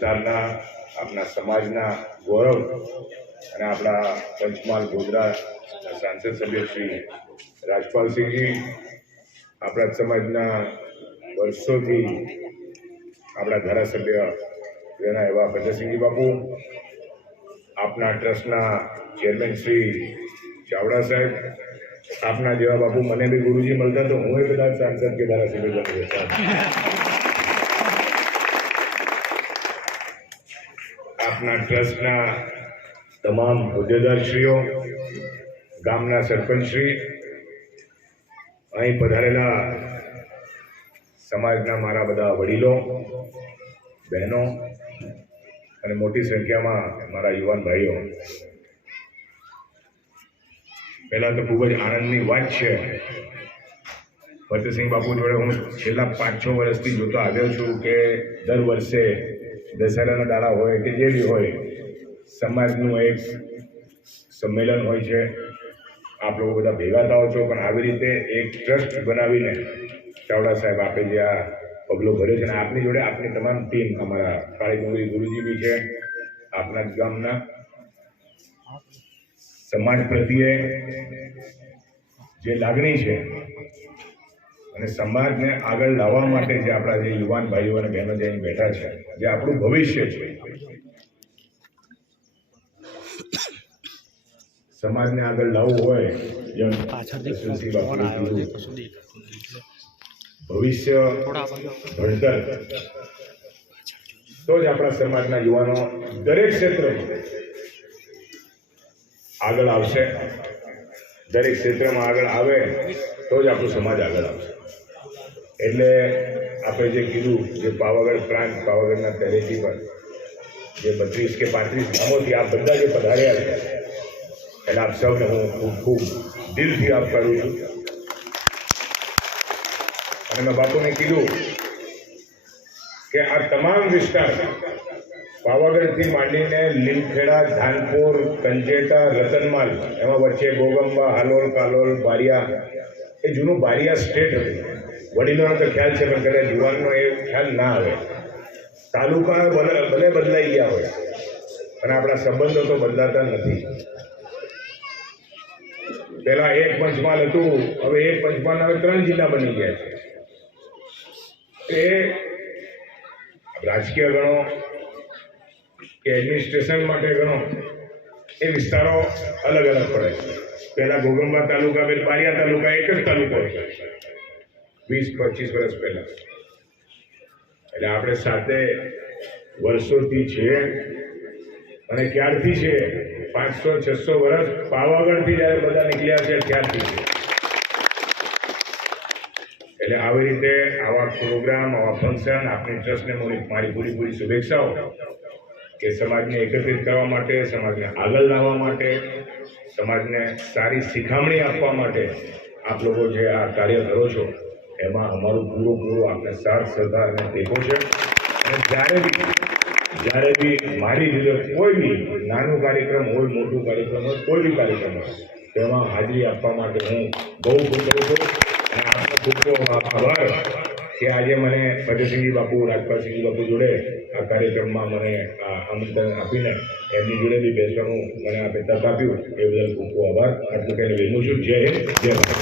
વિસ્તારના આપણા સમાજના ગૌરવ અને આપણા પંચમહાલ ગોધરાના સાંસદ સભ્ય શ્રી રાજપાલસિંહજી, આપણા સમાજના વર્ષોથી આપણા ધારાસભ્ય એના એવા ભદ્રસિંહજી બાપુ, આપના ટ્રસ્ટના ચેરમેન શ્રી ચાવડા સાહેબ, આપના જેવા બાપુ મને બી ગુરુજી મળતા તો હું કદાચ સાંસદ કે ધારાસભ્ય બની જતા. આપના ટ્રસ્ટના તમામ હોદ્દેદારશ્રીઓ, ગામના સરપંચશ્રી, અહીં પધારેલા સમાજના મારા બધા વડીલો, બહેનો અને મોટી સંખ્યામાં મારા યુવાન ભાઈઓ, પહેલાં તો ખૂબ જ આનંદની વાત છે. ભદ્રસિંહ બાપુ જોડે હું છેલ્લા 5-6 વર્ષથી જોતો આવ્યો છું કે દર વર્ષે દશેરાના દાડા હોય કે જે બી હોય, સમાજનું એક સંમેલન હોય છે. આપ લોકો બધા ભેગા થાઓ છો, પણ આવી રીતે એક ટ્રસ્ટ બનાવીને ચાવડા સાહેબ આપે જે આ પગલો ભર્યો છે, અને આપની જોડે આપની તમામ ટીમ, અમારા કાળી ગુરુજી બી છે, આપના ગામના સમાજ પ્રત્યે જે લાગણી છે અને સમાજને આગળ લાવવા માટે જે આપણા જે યુવાન ભાઈઓ અને બહેનો જે અહીં બેઠા છે, જે આપણું ભવિષ્ય છે, સમાજને આગળ લાવવું હોય, જેમ ભવિષ્ય ભણતર, તો જ આપણા સમાજના યુવાનો દરેક ક્ષેત્રમાં આગળ આવશે. દરેક ક્ષેત્રમાં આગળ આવે તો જ આપણું સમાજ આગળ આવશે. એટલે આપણે જે કીધું, જે પાવાગઢ પ્રાંત, પાવાગઢના તળેટી પર જે 32 કે 35 ગામોથી આ બધા જે પધાર્યા છે, એટલે આપ સૌને હું ખૂબ ખૂબ દિલથી આપ કરું છું. અને મેં બાપુને કીધું કે આ તમામ વિસ્તાર પાવાગઢથી માંડીને લીમખેડા, ધાનપુર, કંજેટા, રતનમાલ, એમાં વચ્ચે ગોગંબા, હાલોલ, કાલોલ, બારિયા, એ જૂનું બારિયા સ્ટેટ હતું. વડીલોનો તો ખ્યાલ છે, પણ કદાચ યુવાનનો એ ખ્યાલ ના આવે. તાલુકા ભલે બદલાઈ ગયા હોય, પણ આપણા સંબંધો તો બદલાતા નથી. પહેલા એક પંચમહાલ હતું, હવે એક પંચમહાલના હવે 3 જિલ્લા બની ગયા છે. એ રાજકીય ગણો કે એડમિનિસ્ટ્રેશન માટે ગણો, એ વિસ્તારો અલગ અલગ પડે છે. પહેલા ગોગંબા તાલુકા, બારિયા તાલુકા એક જ તાલુકો હતો 20-25 વર્ષ પહેલા. એટલે આપણે સાથે વર્ષોથી છીએ, અને ક્યારથી છે 500-600 વર્ષ પાવાગઢથી જ્યારે બધા નીકળ્યા છે ત્યારથી છે. એટલે આવી રીતે આવા પ્રોગ્રામ, આવા ફંક્શન, આપણી ટ્રસ્ટને મારી પૂરી શુભેચ્છાઓ કે સમાજને એકત્રિત કરવા માટે, સમાજને આગળ લાવવા માટે, સમાજને સારી શિખામણી આપવા માટે આપ લોકો જે આ કાર્ય કરો છો, એમાં અમારું પૂરો આપને સાથ સહકાર અને ટેકો છે. અને જ્યારે બી મારી રીતે કોઈ બી નાનું કાર્યક્રમ હોય, મોટું કાર્યક્રમ હોય, કોઈ બી કાર્યક્રમ હોય, તેમાં હાજરી આપવા માટે હું બહુ ખુશ છું. અને આપનો ખૂબ આભાર કે આજે મને ભદ્રસિંહજી બાપુ, રાજપાલસિંહજી બાપુ જોડે આ કાર્યક્રમમાં મને આમંત્રણ આપીને એમની જોડે બી બેસવાનું મને આપે તક આપ્યું, એ બદલ ખૂબ આભાર. આટલું કહીને વિરમું છું. જય હિન્દ, જય ભારત.